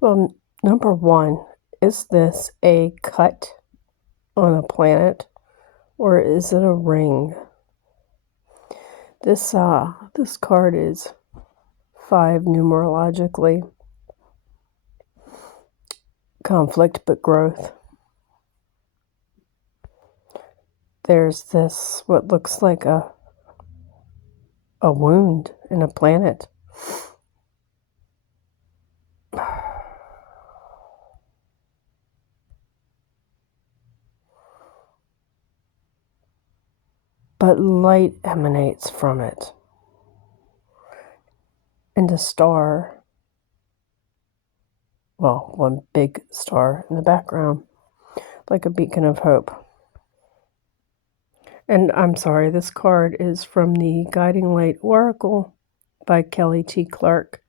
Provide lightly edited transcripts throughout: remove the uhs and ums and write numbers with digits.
Well, number one, is this a cut on a planet or is it a ring? This card is 5 numerologically. Conflict but growth. There's this what looks like a wound in a planet. But light emanates from it. And a star, well, one big star in the background, like a beacon of hope. And I'm sorry, this card is from the Guiding Light Oracle by Kelly T. Clark.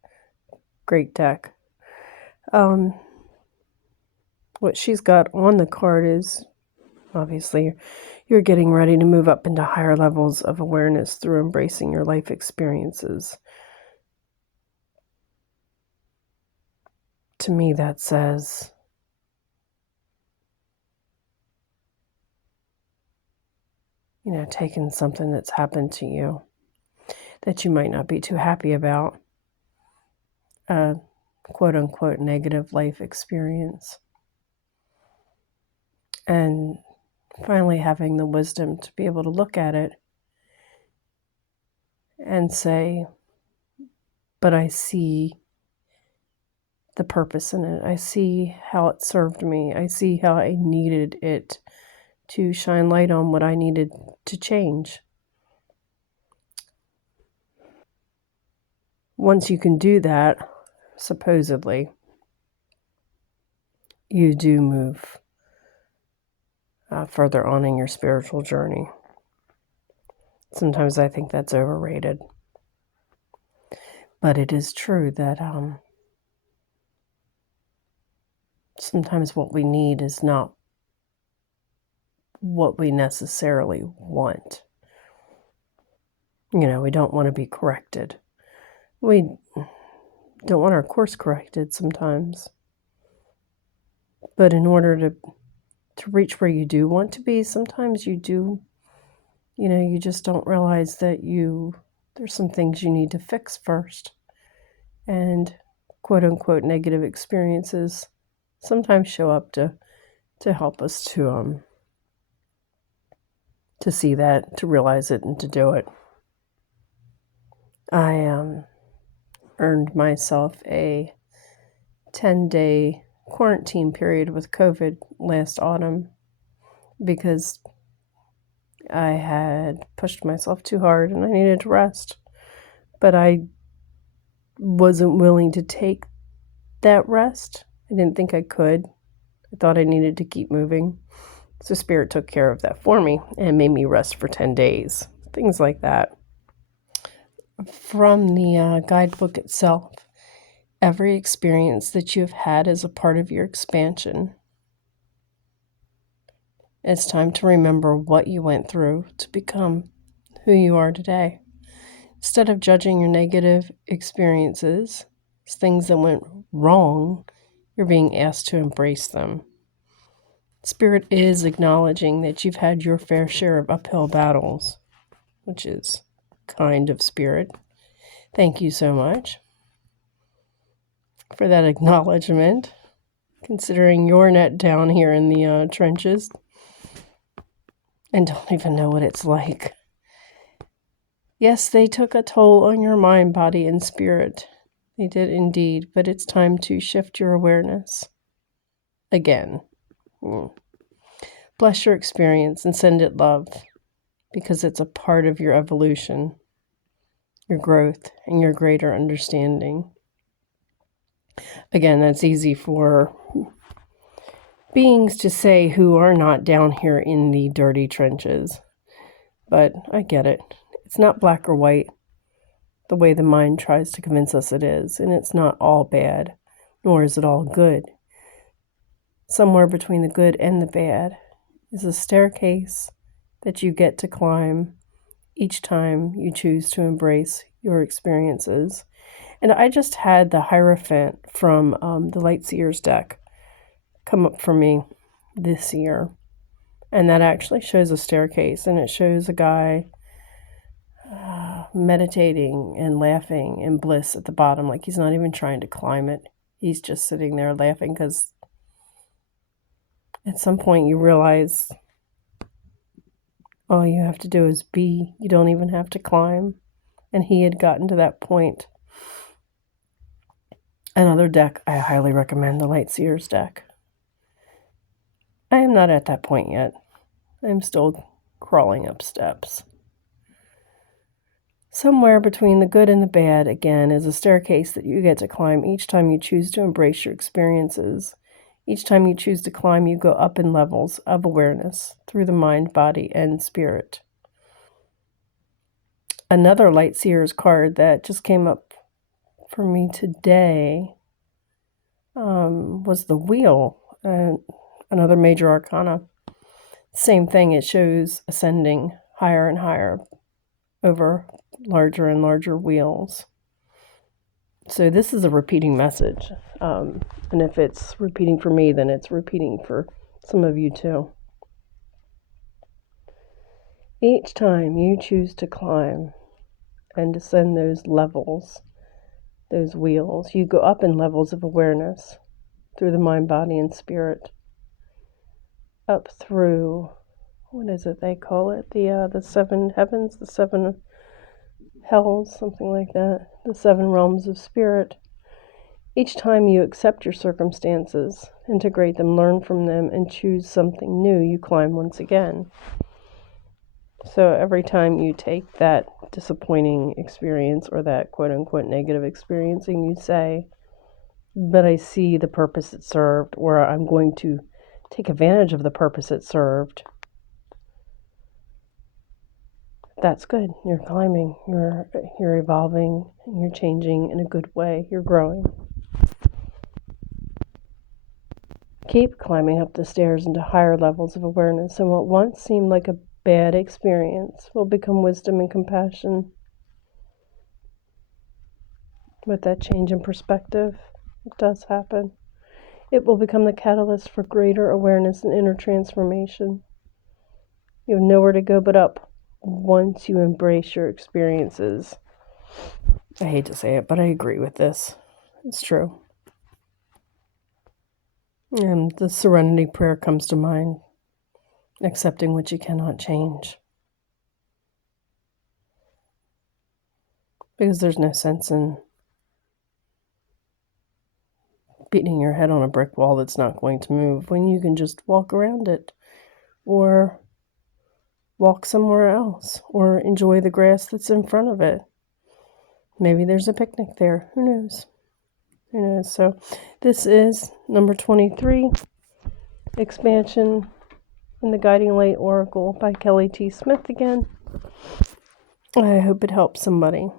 Great deck. What she's got on the card is, obviously, you're getting ready to move up into higher levels of awareness through embracing your life experiences. To me, that says taking something that's happened to you that you might not be too happy about, a quote-unquote negative life experience, and finally having the wisdom to be able to look at it and say, but I see the purpose in it. I see how it served me. I see how I needed it to shine light on what I needed to change. Once you can do that, supposedly, you do move further on in your spiritual journey. Sometimes I think that's overrated. But it is true that sometimes what we need is not what we necessarily want. We don't want to be corrected. We don't want our course corrected sometimes. But in order to reach where you do want to be, sometimes you do, you just don't realize that there's some things you need to fix first. And quote unquote negative experiences sometimes show up to help us to see that, to realize it, and to do it. I earned myself a 10-day quarantine period with COVID last autumn because I had pushed myself too hard and I needed to rest. But I wasn't willing to take that rest. I didn't think I could. I thought I needed to keep moving. So Spirit took care of that for me and made me rest for 10 days. Things like that. From the guidebook itself, every experience that you've had is a part of your expansion. It's time to remember what you went through to become who you are today. Instead of judging your negative experiences as things that went wrong, you're being asked to embrace them. Spirit is acknowledging that you've had your fair share of uphill battles, which is kind of Spirit. Thank you so much for that acknowledgement, considering you're not down here in the trenches and don't even know what it's like. Yes, they took a toll on your mind, body, and spirit. They did indeed, but it's time to shift your awareness again. Bless your experience and send it love, because it's a part of your evolution, your growth, and your greater understanding. Again, that's easy for beings to say who are not down here in the dirty trenches, but I get it. It's not black or white the way the mind tries to convince us it is, and it's not all bad, nor is it all good. Somewhere between the good and the bad is a staircase that you get to climb each time you choose to embrace your experiences And I just had the Hierophant from the Light Seers deck come up for me this year. And that actually shows a staircase, and it shows a guy meditating and laughing in bliss at the bottom. Like he's not even trying to climb it. He's just sitting there laughing because at some point you realize all you have to do is be. You don't even have to climb. And he had gotten to that point. Another deck I highly recommend, the Light Seers deck. I am not at that point yet. I'm still crawling up steps. Somewhere between the good and the bad, again, is a staircase that you get to climb each time you choose to embrace your experiences. Each time you choose to climb, you go up in levels of awareness through the mind, body, and spirit. Another Light Seers card that just came up for me today was the Wheel, another major arcana. Same thing, it shows ascending higher and higher over larger and larger wheels. So this is a repeating message. And if it's repeating for me, then it's repeating for some of you too. Each time you choose to climb and descend those levels, those wheels, you go up in levels of awareness through the mind, body, and spirit. Up through, what is it they call it? The 7 heavens, the 7 hells, something like that. The 7 realms of spirit. Each time you accept your circumstances, integrate them, learn from them, and choose something new, you climb once again. So every time you take that disappointing experience or that quote-unquote negative experience and you say, but I see the purpose it served, or I'm going to take advantage of the purpose it served, that's good. You're climbing, you're evolving, and you're changing in a good way. You're growing. Keep climbing up the stairs into higher levels of awareness, and what once seemed like a bad experience will become wisdom and compassion. With that change in perspective, it does happen. It will become the catalyst for greater awareness and inner transformation. You have nowhere to go but up once you embrace your experiences. I hate to say it, but I agree with this. It's true. And the serenity prayer comes to mind. Accepting what you cannot change. Because there's no sense in beating your head on a brick wall that's not going to move when you can just walk around it or walk somewhere else or enjoy the grass that's in front of it. Maybe there's a picnic there. Who knows? Who knows? So this is number 23, Expansion in the Guiding Light Oracle by Kelly T. Smith again. I hope it helps somebody.